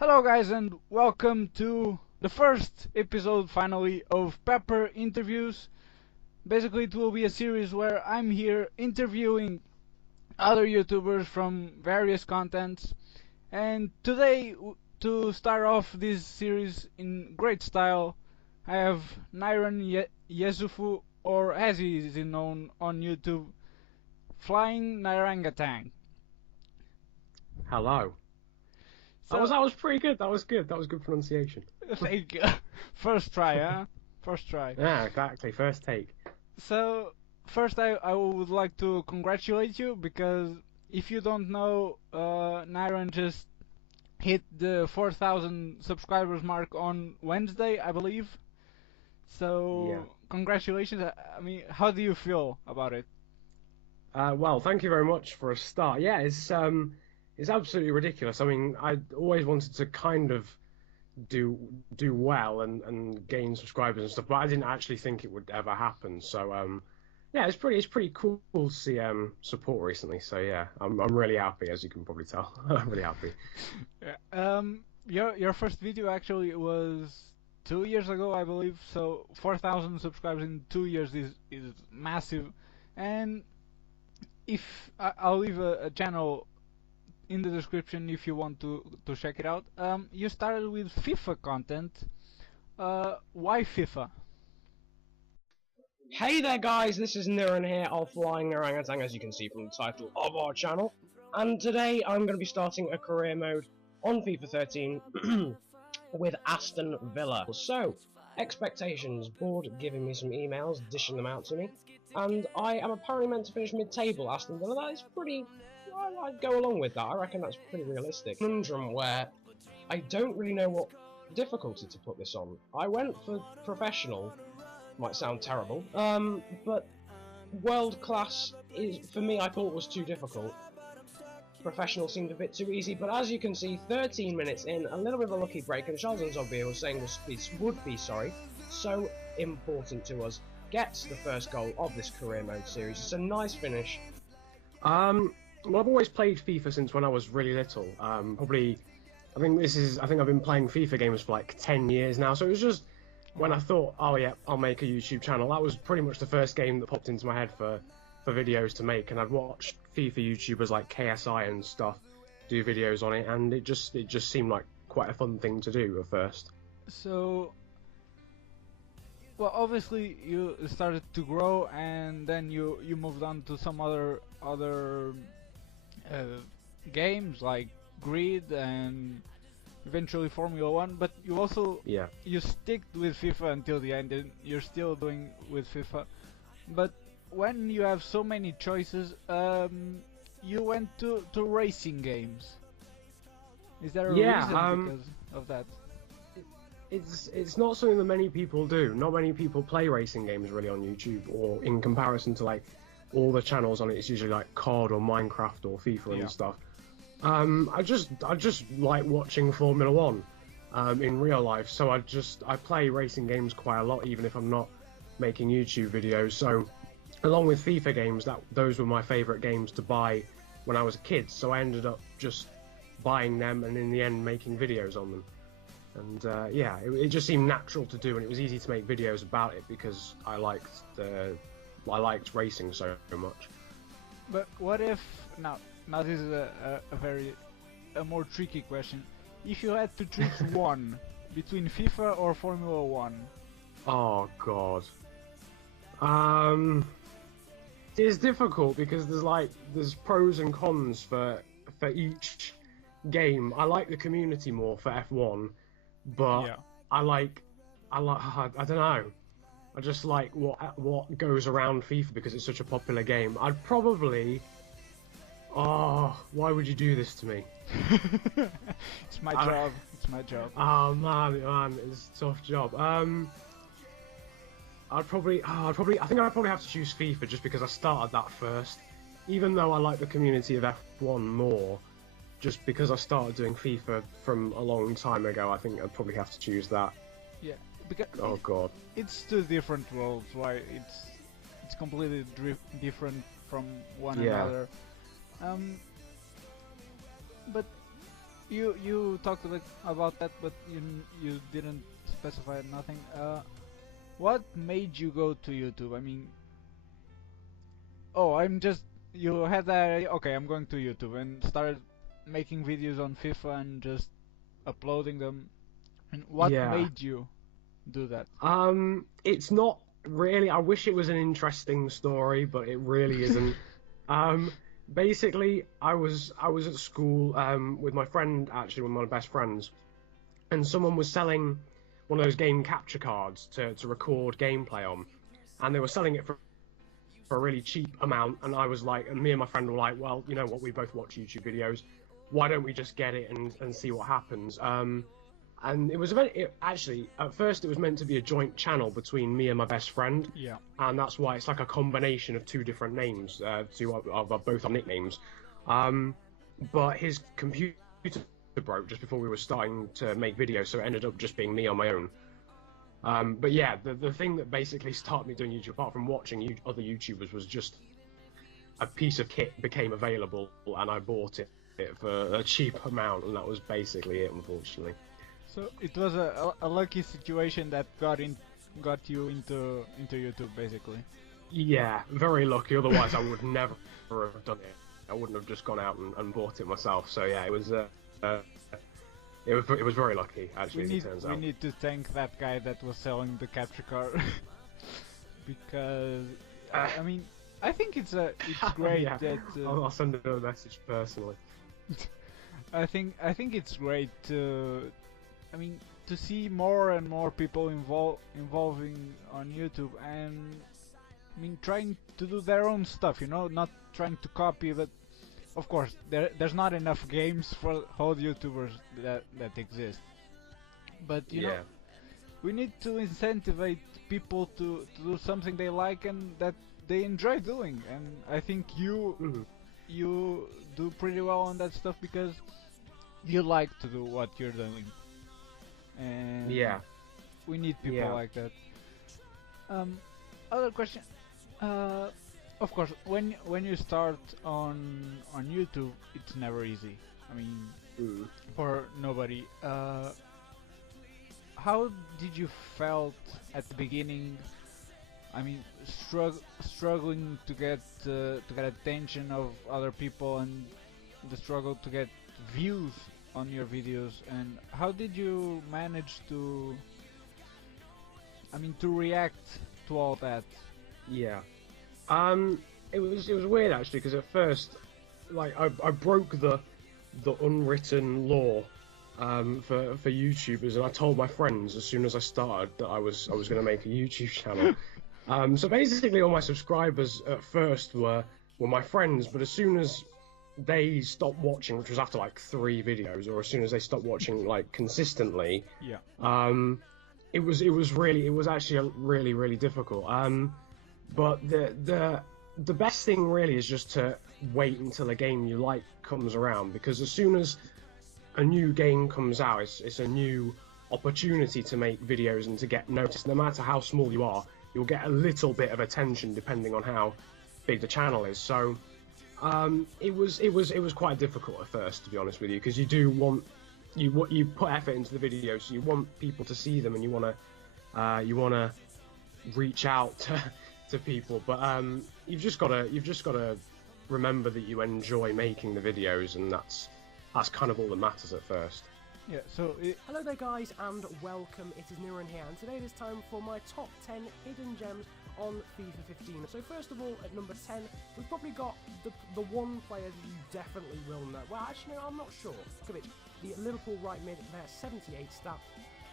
Hello guys and welcome to the first episode finally of Pepper Interviews. Basically it will be a series where I'm here interviewing other YouTubers from various contents, and today to start off this series in great style I have Niran Yesufu, or as he is known on YouTube, FlyingNirangatang. Hello. So That was pretty good. That was good. That was good pronunciation. thank you. First try, huh? First try. Yeah, exactly. First take. So, first I would like to congratulate you because if you don't know, Nyron just hit the 4,000 subscribers mark on Wednesday, I believe. Yeah. So, congratulations. I mean, how do you feel about it? Well, thank you very much for a start. Yeah, it's absolutely ridiculous. I mean, I always wanted to kind of do do well and gain subscribers and stuff, but I didn't actually think it would ever happen. So yeah, it's pretty cool to see support recently. So yeah, I'm really happy, as you can probably tell. I'm really happy. Yeah, your first video actually was 2 years ago, I believe. So 4,000 subscribers in 2 years is massive, and if I'll leave a channel in the description if you want to check it out. You started with FIFA content. Why FIFA? Hey there guys, this is Niran here of Flying Nirangatang, as you can see from the title of our channel. And today I'm going to be starting a career mode on FIFA 13 with Aston Villa. So, expectations, board giving me some emails, dishing them out to me. And I am apparently meant to finish mid-table Aston Villa. That is pretty... I'd go along with that. I reckon that's pretty realistic. Conundrum where I don't really know what difficulty to put this on. I went for professional. Might sound terrible, but world class is, for me, I thought was too difficult. Professional seemed a bit too easy, but as you can see, 13 minutes in, a little bit of a lucky break, and Charles Zombie was saying would be so important to us, gets the first goal of this career mode series. It's a nice finish. Well, I've always played FIFA since when I was really little. Probably, I think I've been playing FIFA games for like 10 years now. So it was just when I thought, oh yeah, I'll make a YouTube channel. That was pretty much the first game that popped into my head for videos to make. And I'd watched FIFA YouTubers like KSI and stuff do videos on it, and it just seemed like quite a fun thing to do at first. So, well, obviously you started to grow, and then you moved on to some other games like Grid and eventually Formula 1, but you also you stick with FIFA until the end, and you're still doing with FIFA. But when you have so many choices, you went to racing games. Is there a reason because of that? It's not something that many people do. Not many people play racing games really on YouTube, or in comparison to like all the channels on it. It's usually like COD or Minecraft or FIFA and stuff. I just like watching Formula 1 in real life, so I play racing games quite a lot, even if I'm not making YouTube videos. So along with FIFA games, those were my favourite games to buy when I was a kid, so I ended up just buying them and in the end making videos on them. And yeah, it just seemed natural to do, and it was easy to make videos about it because I liked racing so much. But what if now this is a more tricky question. If you had to choose one between FIFA or Formula 1? Oh god. It's difficult because there's pros and cons for each game. I like the community more for F1, but I don't know. I just like what goes around FIFA because it's such a popular game. I'd probably... Oh, why would you do this to me? It's my job. It's my job. Oh man, it's a tough job. I think I'd probably have to choose FIFA just because I started that first. Even though I like the community of F1 more, just because I started doing FIFA from a long time ago, I think I'd probably have to choose that. Yeah, because god, it's two different worlds. Right? It's completely different from one another. But you talked a bit about that, but you didn't specify nothing. What made you go to YouTube? I mean, oh, you had that idea, okay, I'm going to YouTube and started making videos on FIFA and just uploading them. And what Yeah. made you do that? It's not really. I wish it was an interesting story, but it really isn't. Basically, I was at school with my friend, actually, one of my best friends, and someone was selling one of those game capture cards to record gameplay on, and they were selling it for a really cheap amount. And I was like, and me and my friend were like, well, you know what? We both watch YouTube videos. Why don't we just get it and see what happens? And it was actually at first it was meant to be a joint channel between me and my best friend. Yeah. And that's why it's like a combination of two different names. Two of both our nicknames. But his computer broke just before we were starting to make videos, so it ended up just being me on my own. But yeah, the thing that basically started me doing YouTube, apart from watching other YouTubers, was just a piece of kit became available, and I bought it for a cheap amount, and that was basically it, unfortunately. So it was a lucky situation that got you into YouTube, basically. Yeah, very lucky. Otherwise, I would never have done it. I wouldn't have just gone out and bought it myself. So yeah, it was very lucky, actually. As it turns out. We need to thank that guy that was selling the capture card because I mean, I think it's great yeah. that I'll send him a message personally. I think it's great to, I mean, to see more and more people involving on YouTube, and I mean, trying to do their own stuff, you know, not trying to copy. But of course, there's not enough games for all YouTubers that exist. But you know, we need to incentivize people to do something they like and that they enjoy doing. And I think you do pretty well on that stuff because you like to do what you're doing. And yeah, we need people like that. Other question. Of course, when you start on YouTube, it's never easy. I mean, for nobody. How did you felt at the beginning? I mean, struggling to get attention of other people and the struggle to get views on your videos, and how did you manage to, I mean, to react to all that? Yeah. It was weird actually, because at first, like, I broke the unwritten law for YouTubers, and I told my friends as soon as I started that I was going to make a YouTube channel. So basically, all my subscribers at first were my friends, but as soon as they stopped watching, which was after like 3 videos, or as soon as they stopped watching like consistently, it was actually really difficult. But the best thing really is just to wait until a game you like comes around, because as soon as a new game comes out, it's a new opportunity to make videos and to get noticed. No matter how small you are, you'll get a little bit of attention depending on how big the channel is. So it was quite difficult at first, to be honest with you, because you put effort into the videos, so you want people to see them, and you wanna reach out to people, but you've just gotta remember that you enjoy making the videos, and that's kind of all that matters at first. Yeah, so hello there guys, and welcome. It is Niran here, and today it is time for my top 10 hidden gems on FIFA 15. So first of all, at number 10, we've probably got the one player that you definitely will know. Well, actually, no, I'm not sure. Look at it. The Liverpool right mid, their 78 stat,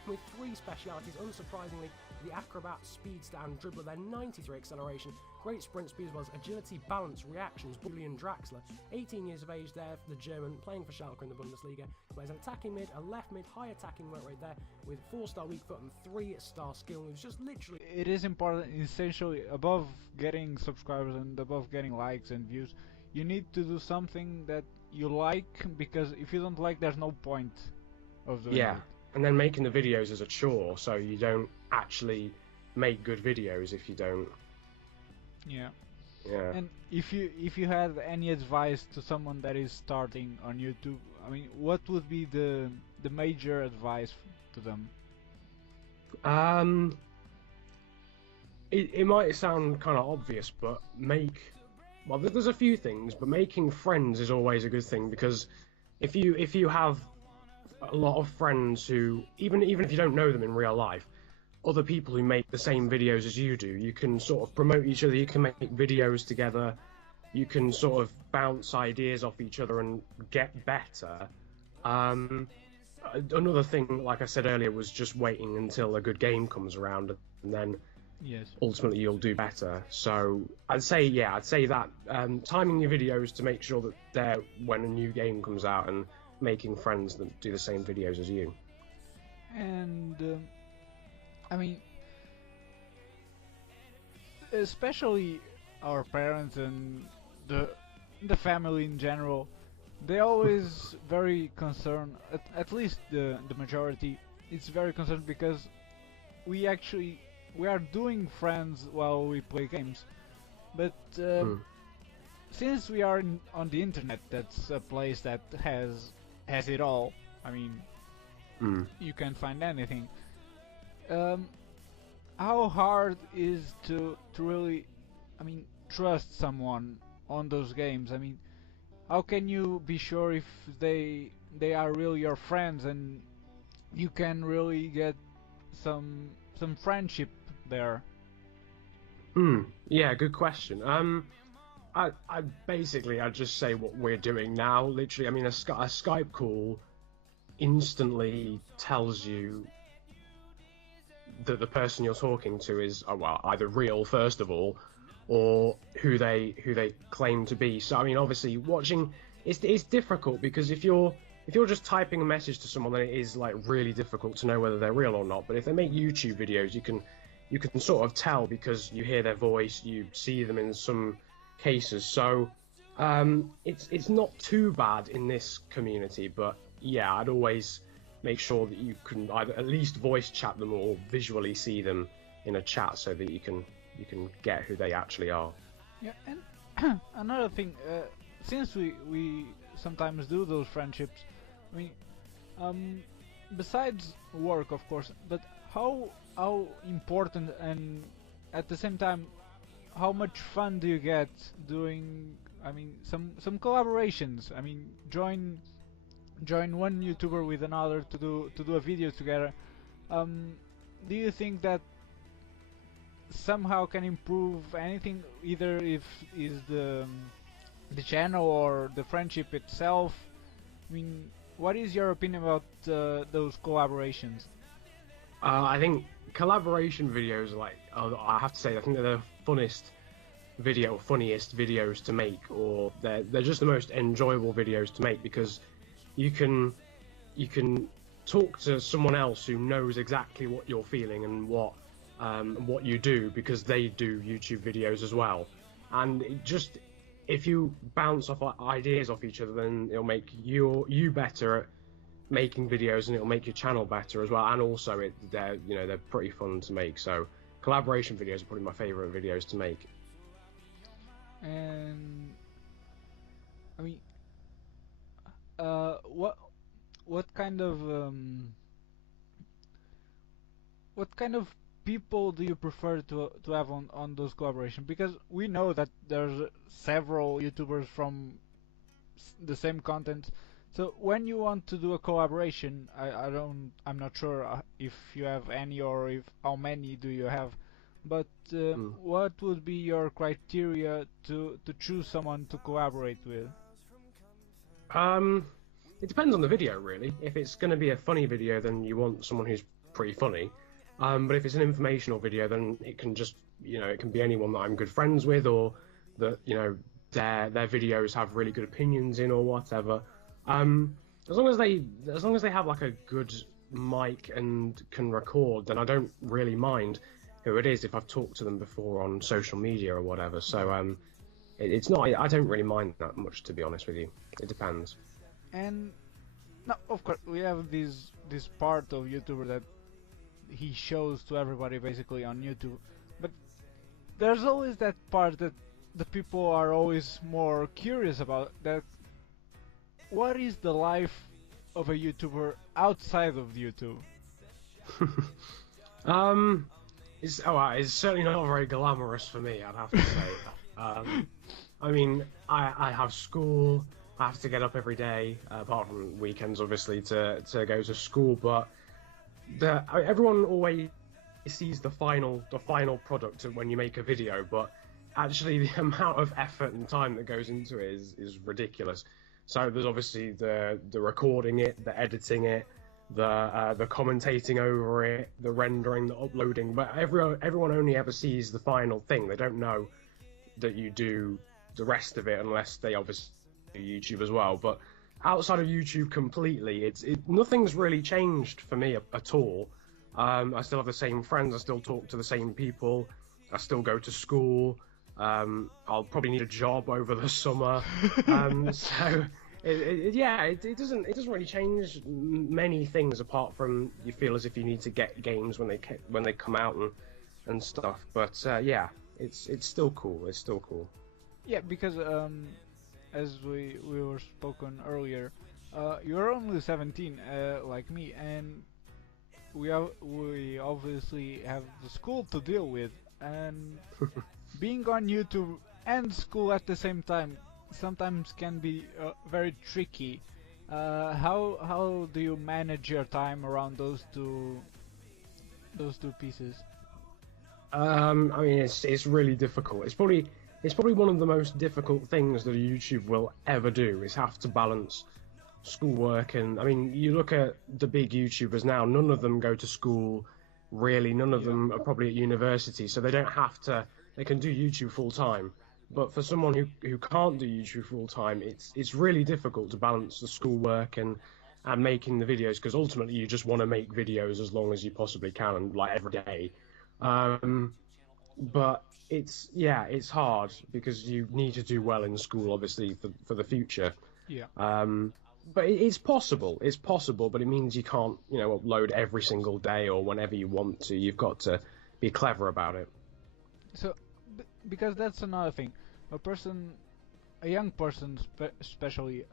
with 3 specialities. Unsurprisingly, the acrobat, speedster and dribbler, their 93 acceleration, great sprint speed as well as agility, balance, reactions, Julian Draxler, 18 years of age there, the German, playing for Schalke in the Bundesliga, plays an attacking mid, a left mid, high attacking work rate there, with 4-star weak foot and 3-star skill moves, just literally... It is important, essentially, above getting subscribers and above getting likes and views, you need to do something that you like, because if you don't like, there's no point of doing it. And then making the videos as a chore, so you don't actually make good videos if you don't. Yeah. Yeah. And if you had any advice to someone that is starting on YouTube, I mean, what would be the major advice to them? It might sound kind of obvious, but well, there's a few things, but making friends is always a good thing, because if you have a lot of friends who, even if you don't know them in real life, other people who make the same videos as you do, you can sort of promote each other, you can make videos together, you can sort of bounce ideas off each other and get better. Another thing, like I said earlier, was just waiting until a good game comes around, and then Yes. ultimately you'll do better. So I'd say that timing your videos to make sure that they're when a new game comes out, and making friends that do the same videos as you. And I mean, especially our parents and the family in general, they always very concerned. At least the majority, it's very concerned because we are doing friends while we play games, but since we are on the internet, that's a place that has it all. I mean, you can find anything. How hard is to really, I mean, trust someone on those games? I mean, how can you be sure if they are really your friends, and you can really get some friendship there? Yeah, good question. I basically, I'd just say what we're doing now. Literally, I mean, a Skype call instantly tells you that the person you're talking to is, well, either real first of all, or who they claim to be. So I mean, obviously, watching it's difficult, because if you're just typing a message to someone, then it is like really difficult to know whether they're real or not. But if they make YouTube videos, you can sort of tell, because you hear their voice, you see them in some cases. So it's not too bad in this community, but yeah, I'd always make sure that you can either at least voice chat them or visually see them in a chat, so that you can get who they actually are. Yeah, and another thing, since we sometimes do those friendships, I mean, besides work, of course, but how important, and at the same time, how much fun do you get doing, I mean, some collaborations? I mean, join one YouTuber with another to do a video together. Do you think that somehow can improve anything, either if is the channel or the friendship itself? I mean, what is your opinion about those collaborations? I think collaboration videos are like, I have to say, I think they're the funniest funniest videos to make, or they're just the most enjoyable videos to make, because you can talk to someone else who knows exactly what you're feeling and what you do, because they do YouTube videos as well. And if you bounce off ideas off each other, then it'll make you better at making videos, and it'll make your channel better as well. And also they're pretty fun to make. So collaboration videos are probably my favorite videos to make. And I mean, what kind of people do you prefer to have on those collaborations? Because we know that there's several YouTubers from the same content. So when you want to do a collaboration, I'm not sure if you have any, or if how many do you have, but what would be your criteria to choose someone to collaborate with? It depends on the video, really. If it's going to be a funny video, then you want someone who's pretty funny. But if it's an informational video, then it can just, it can be anyone that I'm good friends with, or that, their videos have really good opinions in, or whatever. As long as they have like a good mic and can record, then I don't really mind who it is if I've talked to them before on social media or whatever. So it's not, I don't really mind that much, to be honest with you. It depends. And now, of course, we have this part of YouTuber that he shows to everybody basically on YouTube, but there's always that part that the people are always more curious about that. What is the life of a YouTuber outside of YouTube? It's certainly not very glamorous for me, I'd have to say. I mean, I have school. I have to get up every day, apart from weekends, obviously, to go to school. But everyone always sees the final product when you make a video, but actually the amount of effort and time that goes into it is ridiculous. So there's obviously the recording it, the editing it, the commentating over it, the rendering, the uploading. But everyone only ever sees the final thing. They don't know that you do the rest of it unless they obviously do YouTube as well. But outside of YouTube completely, nothing's really changed for me at all. I still have the same friends. I still talk to the same people. I still go to school. I'll probably need a job over the summer. So it doesn't really change many things apart from you feel as if you need to get games when they come out and stuff. But yeah, it's still cool. It's still cool. Yeah, because as we were spoken earlier, you're only 17, like me, and we obviously have the school to deal with, and being on YouTube and school at the same time sometimes can be very tricky. How do you manage your time around those two pieces? I mean, it's really difficult. It's probably one of the most difficult things that YouTube will ever do, is have to balance schoolwork. And I mean, you look at the big YouTubers now, none of them go to school, really. None of them are probably at university, so they don't have to. They can do YouTube full time. But for someone who can't do YouTube full time, it's really difficult to balance the schoolwork and making the videos, because ultimately you just want to make videos as long as you possibly can, and like every day. But it's hard because you need to do well in school, obviously, for the future. Yeah. But it's possible. It's possible, but it means you can't, upload every single day or whenever you want to. You've got to be clever about it. So, because that's another thing. A young person especially,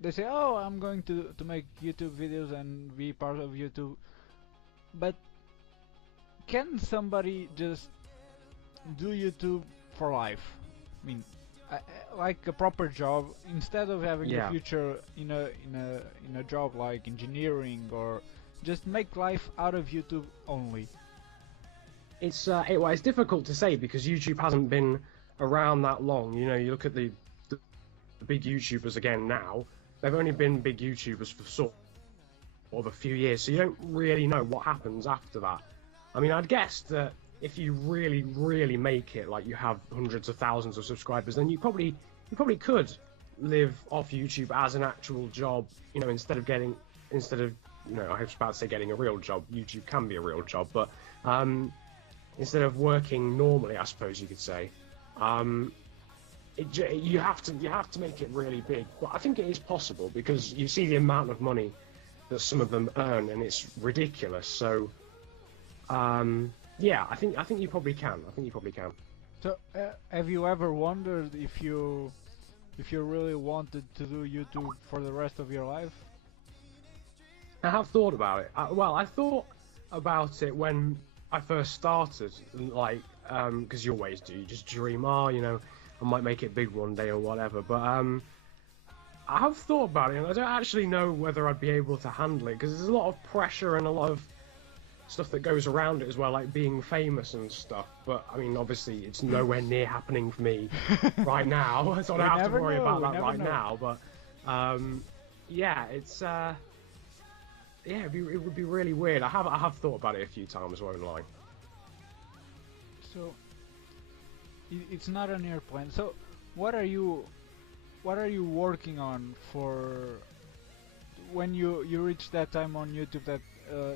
they say, "Oh, I'm going to make YouTube videos and be part of YouTube." But can somebody just do YouTube for life? I mean, like a proper job, instead of having a future in a job like engineering, or just make life out of YouTube only? It's difficult to say because YouTube hasn't been around that long. You look at the big YouTubers again now; they've only been big YouTubers for sort of a few years, so you don't really know what happens after that. I mean, I'd guess that if you really, really make it, like you have hundreds of thousands of subscribers, then you probably could live off YouTube as an actual job. Instead of I was about to say getting a real job. YouTube can be a real job, but instead of working normally, I suppose you could say, you have to make it really big. But I think it is possible because you see the amount of money that some of them earn, and it's ridiculous. So, yeah, I think you probably can. So, have you ever wondered if you really wanted to do YouTube for the rest of your life? I have thought about it. I thought about it when I first started, like, because you always do. You just dream, I might make it big one day or whatever. But I have thought about it, and I don't actually know whether I'd be able to handle it, because there's a lot of pressure and a lot of stuff that goes around it as well, like being famous and stuff. But I mean, obviously, it's nowhere near happening for me right now, so I don't have to worry about that right now. But yeah, it's it would be really weird. I have thought about it a few times, won't lie. So it's not on your plan. So what are you working on for when you reach that time on YouTube that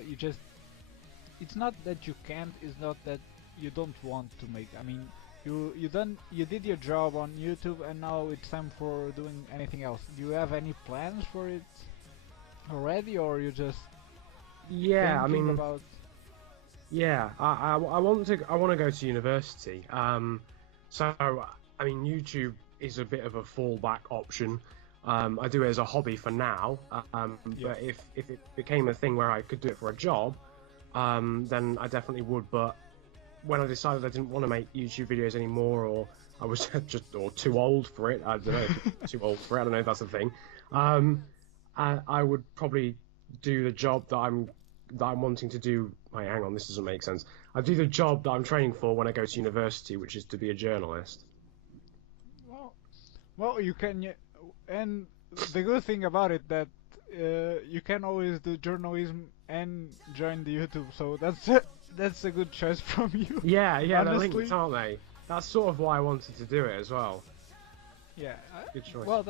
you just, it's not that you can't, it's not that you don't want to make. I mean, you did your job on YouTube, and now it's time for doing anything else. Do you have any plans for it already, or you just thinking about? Yeah, I want to go to university. So, I mean, YouTube is a bit of a fallback option. I do it as a hobby for now, but if it became a thing where I could do it for a job, then I definitely would. But when I decided I didn't want to make YouTube videos anymore, or I was or too old for it, I don't know, too old for it, I don't know if that's a thing, I would probably do the job that I'm wanting to do. Wait, hang on, this doesn't make sense. I do the job that I'm training for when I go to university, which is to be a journalist. Well, you can, and the good thing about it that you can always do journalism and join the YouTube, so that's a good choice from you. Yeah, they're honestly. linked, aren't they? That's sort of why I wanted to do it as well. Yeah. Good choice. Well,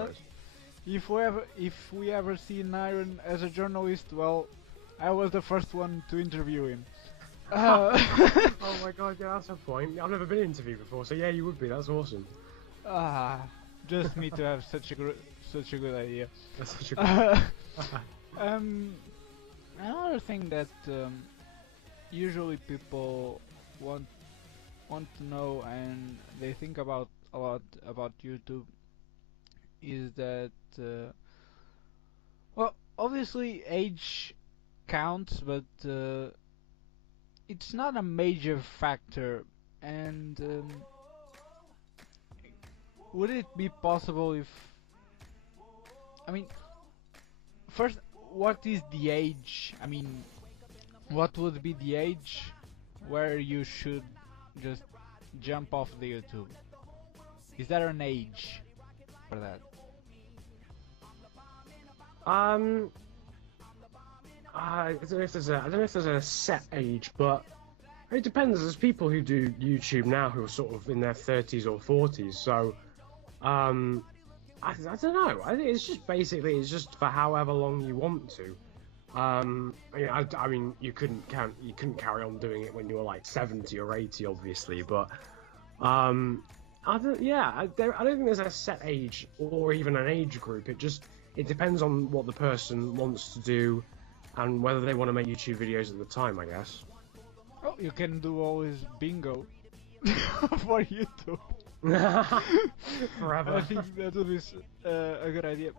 if we ever see Nyron as a journalist, well, I was the first one to interview him. Oh my god, yeah, that's a point. I've never been interviewed before, so yeah, you would be. That's awesome. Just me to have such a good idea. That's such a good. Another thing that usually people want to know and they think about a lot about YouTube is that well, obviously age counts, but it's not a major factor. And would it be possible if, I mean, first, what is the age? I mean, what would be the age where you should just jump off the YouTube? Is there an age for that? I don't know if there's a set age, but it depends. There's people who do YouTube now who are sort of in their 30s or 40s, so I don't know. I think it's just for however long you want to. I mean, you couldn't carry on doing it when you were like 70 or 80, obviously, but I don't think there's a set age or even an age group. It depends on what the person wants to do and whether they want to make YouTube videos at the time, I guess. Oh, you can do always bingo for YouTube. Forever. I think that would be a good idea.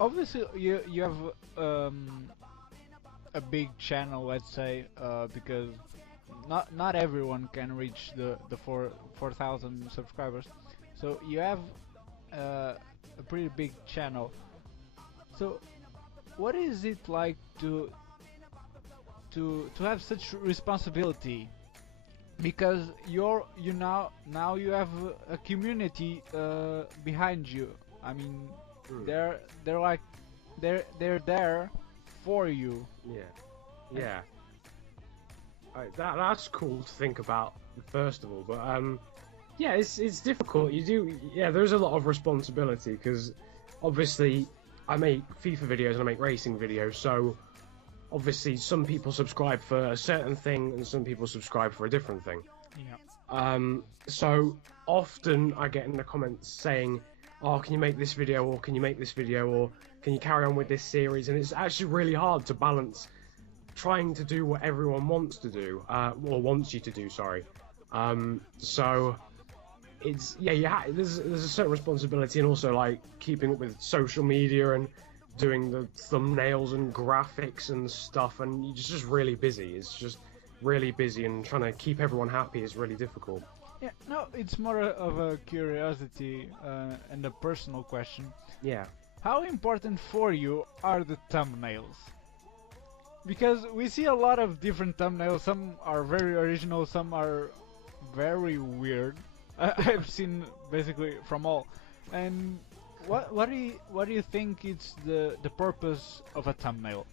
Obviously, you have a big channel, let's say, because not everyone can reach the 4,000 subscribers. So you have a pretty big channel. So what is it like to have such responsibility? Because you now you have a community behind you. I mean, they're there for you. Yeah. That's cool to think about, first of all, but yeah, it's difficult. There's a lot of responsibility because obviously I make FIFA videos and I make racing videos, so obviously some people subscribe for a certain thing and some people subscribe for a different thing. Yeah. So often I get in the comments saying, "Oh, can you make this video?" or "Can you make this video?" or "Can you carry on with this series?" And it's actually really hard to balance trying to do what everyone wants to do, or wants you to do. Sorry. So it's there's a certain responsibility, and also like keeping up with social media and doing the thumbnails and graphics and stuff, and you're just really busy. It's just really busy, and trying to keep everyone happy is really difficult. Yeah, no, it's more of a curiosity and a personal question. Yeah. How important for you are the thumbnails? Because we see a lot of different thumbnails. Some are very original, some are very weird. I've seen basically from all. And what do you think is the purpose of a thumbnail?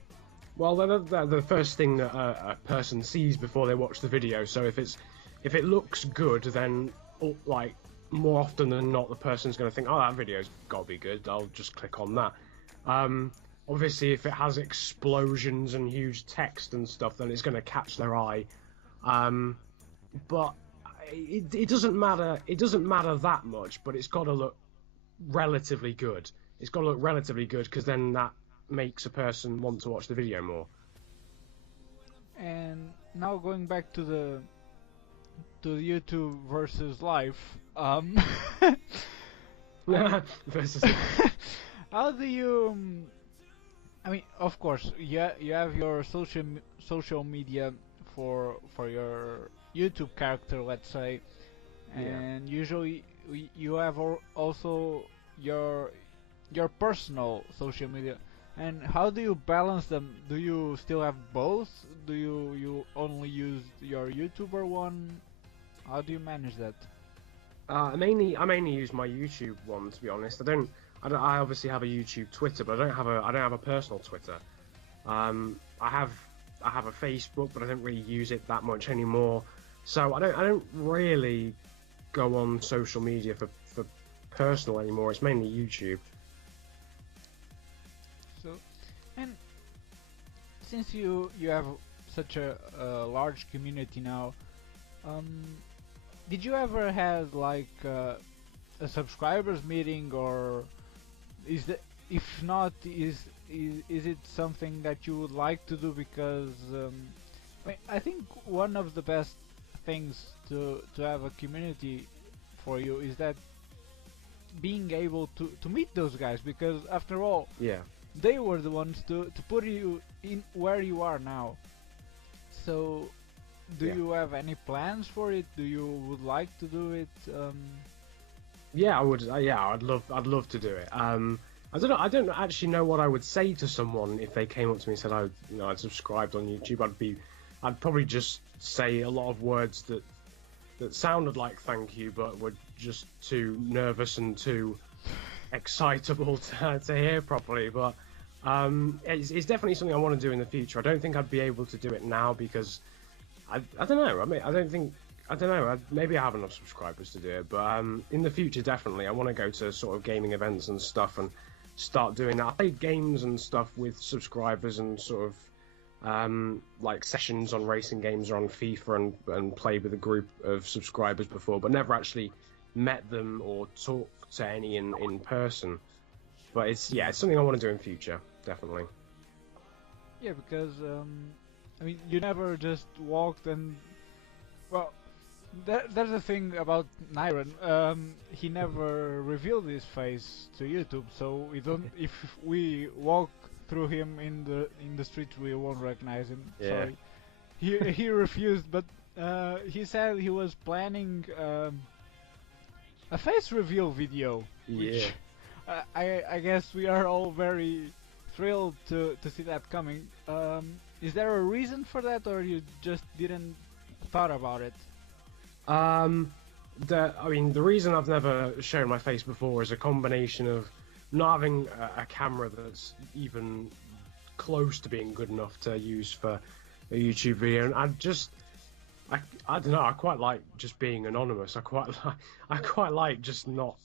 Well, they're the first thing that a person sees before they watch the video. So if it looks good, then like more often than not, the person's going to think, "Oh, that video's got to be good. I'll just click on that." Obviously, if it has explosions and huge text and stuff, then it's going to catch their eye. But it doesn't matter. It doesn't matter that much. But it's got to look relatively good. It's got to look relatively good because then that makes a person want to watch the video more. And now going back to to YouTube versus life. Versus. How do you? I mean, of course, you have your social media for your YouTube character, let's say, Yeah. and usually you have also your personal social media. And how do you balance them? Do you still have both? Do you only use your YouTuber one? How do you manage that? I mainly use my YouTube one, to be honest. I obviously have a YouTube Twitter, but I don't have a personal Twitter. I have a Facebook, but I don't really use it that much anymore. So I don't really go on social media for personal anymore. It's mainly YouTube. So, and since you have such a large community now, did you ever have like a subscribers meeting, or is that, if not, is it something that you would like to do? Because I think one of the best things to have a community for you is that being able to meet those guys, because after all, Yeah. they were the ones to put you in where you are now. So, do Yeah. you have any plans for it? Do you would like to do it? Yeah, I would. Yeah, I'd love to do it. I don't know. I don't actually know what I would say to someone if they came up to me and said I'd subscribed on YouTube. I'd probably just say a lot of words that sounded like thank you, but were just too nervous and too excitable to hear properly. But it's definitely something I want to do in the future. I don't think I'd be able to do it now because I don't know. I mean, I don't know. Maybe I have enough subscribers to do it, but in the future, definitely, I want to go to sort of gaming events and stuff and start doing that. I played games and stuff with subscribers and sort of like sessions on racing games or on FIFA and played with a group of subscribers before, but never actually met them or talked to any in person. But it's something I want to do in future, definitely. Yeah, because I mean, you never just walked and well. There's a thing about Nyron. He never revealed his face to YouTube, so we don't. If we walk through him in the streets, we won't recognize him. Yeah. Sorry. He refused, but he said he was planning a face reveal video. Which, I guess we are all very thrilled to see that coming. Is there a reason for that, or you just didn't thought about it? The reason I've never shown my face before is a combination of not having a camera that's even close to being good enough to use for a YouTube video, and I don't know. I quite like just being anonymous. I quite like just not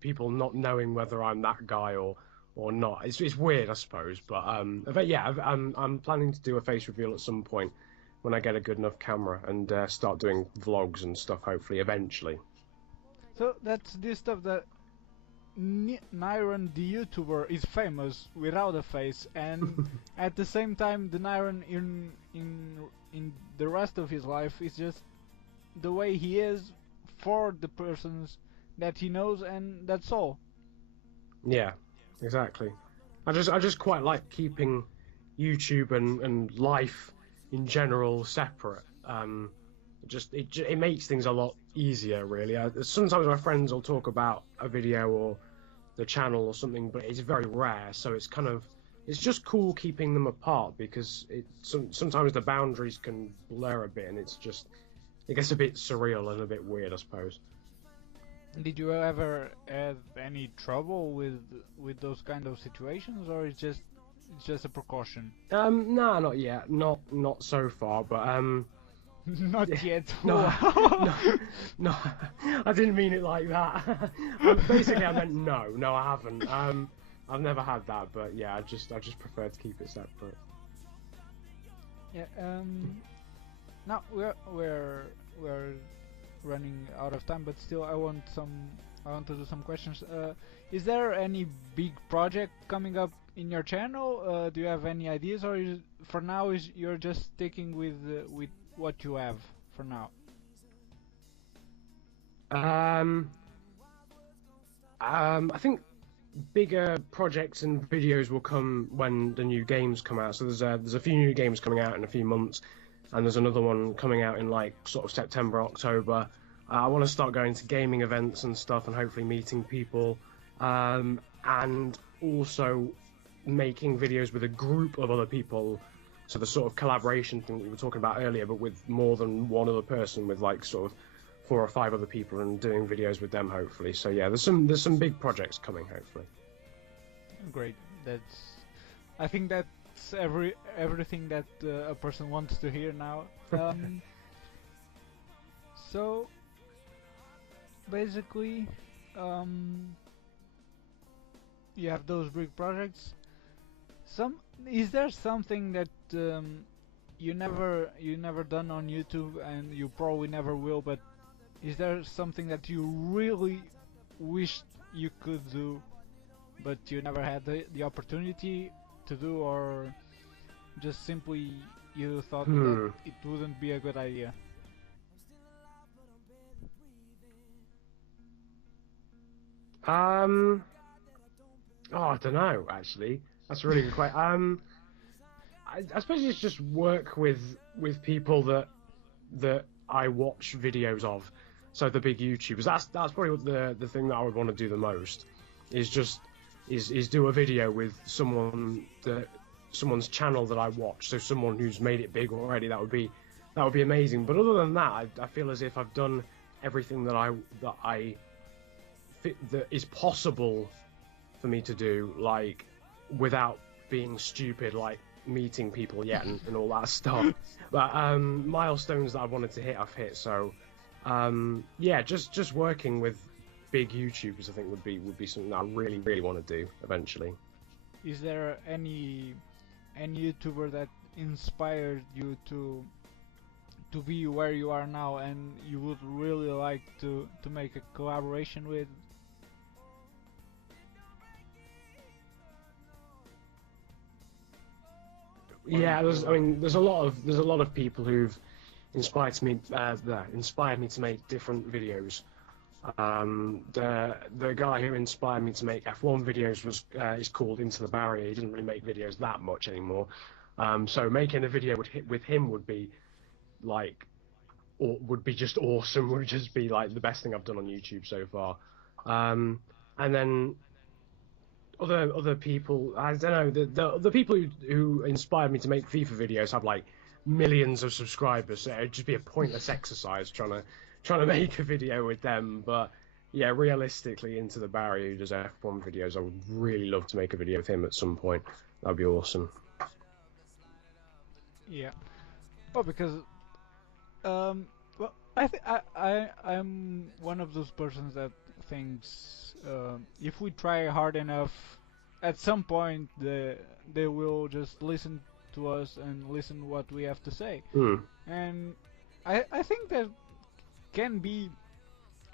people not knowing whether I'm that guy or not. It's weird, I suppose, but yeah, I'm planning to do a face reveal at some point when I get a good enough camera and start doing vlogs and stuff, hopefully, eventually. So that's this stuff that Nyron the YouTuber is famous without a face, and at the same time the Nyron in the rest of his life is just the way he is for the persons that he knows, and that's all. Yeah, exactly. I just quite like keeping YouTube and life in general separate. It makes things a lot easier, really. Sometimes my friends will talk about a video or the channel or something, but it's very rare, so it's just cool keeping them apart, because sometimes the boundaries can blur a bit and it gets a bit surreal and a bit weird, I suppose. Did you ever have any trouble with those kind of situations, or it's just a precaution? Nah, not yet. Not so far, but Not yet. No, no, I didn't mean it like that. Basically, I meant no, I haven't. I've never had that, but yeah, I just prefer to keep it separate. Yeah. Now we're running out of time, but still, I want to do some questions. Is there any big project coming up in your channel? Do you have any ideas, or for now you're just sticking with what you have for now? I think bigger projects and videos will come when the new games come out. So there's a few new games coming out in a few months, and there's another one coming out in like sort of September, October. I want to start going to gaming events and stuff, and hopefully meeting people, and also making videos with a group of other people. So the sort of collaboration thing that we were talking about earlier, but with more than one other person, with like sort of 4 or 5 other people, and doing videos with them hopefully. So yeah, there's some big projects coming hopefully. Great. I think that's everything that a person wants to hear now. So basically, you have those big projects. Is there something that you never done on YouTube, and you probably never will, but is there something that you really wished you could do, but you never had the opportunity to do, or just simply you thought that it wouldn't be a good idea? Oh, I don't know actually. That's a really good question. I suppose it's just work with people that I watch videos of. So the big YouTubers. That's probably what the thing that I would want to do the most is just is do a video with someone's channel that I watch. So someone who's made it big already. That would be amazing. But other than that, I feel as if I've done everything that is possible for me to do, like without being stupid, like meeting people yet and all that stuff. But milestones that I wanted to hit, I've hit. So yeah, just working with big YouTubers, I think would be something that I really really want to do eventually. Is there any YouTuber that inspired you to be where you are now, and you would really like to make a collaboration with? Yeah, there's a lot of people who've inspired me to make different videos. The guy who inspired me to make F1 videos is called Into the Barrier. He doesn't really make videos that much anymore. So making a video with him would be like, or would be just awesome. Would just be like the best thing I've done on YouTube so far. And then other people, I don't know, the people who inspired me to make FIFA videos have like millions of subscribers, so it'd just be a pointless exercise trying to make a video with them. But yeah, realistically, Into the Barrier, who does F1 videos, I would really love to make a video with him at some point. That'd be awesome. Yeah. Well, because well, I'm one of those persons that thinks if we try hard enough, at some point they will just listen to us and listen what we have to say. And I think there can be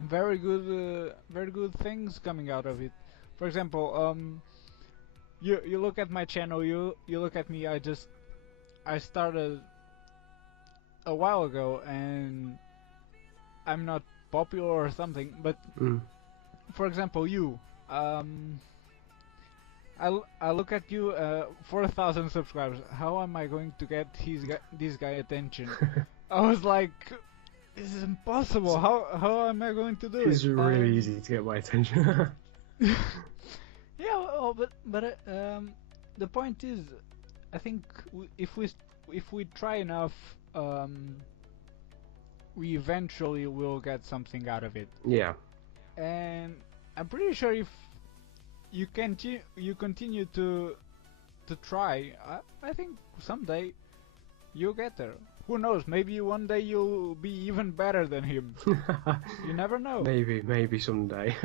very good things coming out of it. For example, you look at my channel, you look at me. I started a while ago, and I'm not popular or something, but for example, you, I look at you, 4,000 subscribers. How am I going to get this guy attention? I was like, this is impossible. How am I going to do it? It's really easy to get my attention. Yeah, well, but the point is, I think if we try enough, we eventually will get something out of it. Yeah. And I'm pretty sure if you continue to try, I think someday you'll get there. Who knows? Maybe one day you'll be even better than him. You never know. Maybe someday.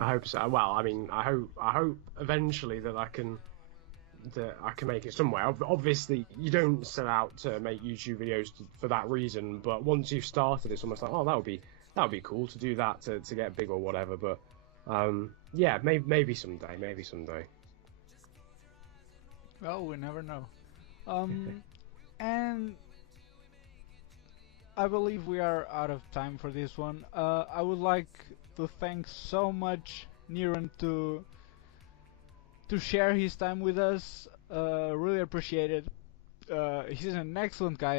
I hope so. Well, I mean, I hope eventually that I can make it somewhere. Obviously, you don't set out to make YouTube videos for that reason, but once you've started, it's almost like, oh, that would be cool to do that to get big or whatever. But yeah, maybe someday. Well, we never know. And I believe we are out of time for this one. I would like to thank so much Nyron to share his time with us. Really appreciate it. He's an excellent guy.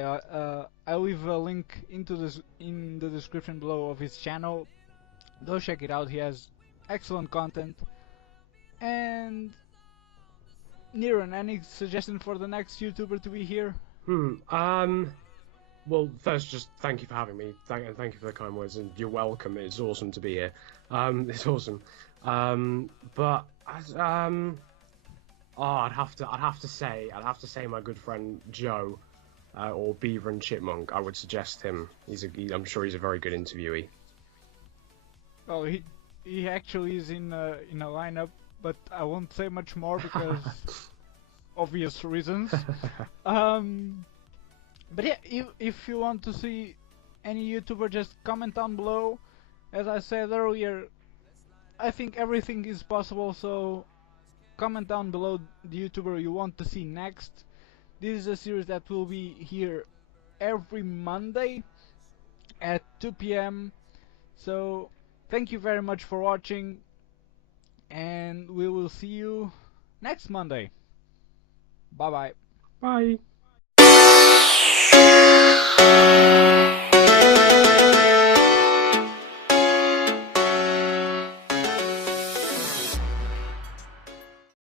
I'll leave a link into this in the description below of his channel. Go check it out. He has excellent content. And Niran, any suggestion for the next YouTuber to be here? Well, first, just thank you for having me. Thank you for the kind words, and you're welcome. It's awesome to be here. It's awesome. But I'd have to say my good friend Joe, or Beaver and Chipmunk. I would suggest him. I'm sure he's a very good interviewee. Oh, he actually is in a lineup, but I won't say much more because obvious reasons. But yeah, if you want to see any YouTuber, just comment down below. As I said earlier, I think everything is possible, so comment down below the YouTuber you want to see next. This is a series that will be here every Monday at 2 p.m. So thank you very much for watching, and we will see you next Monday. Bye bye. Bye.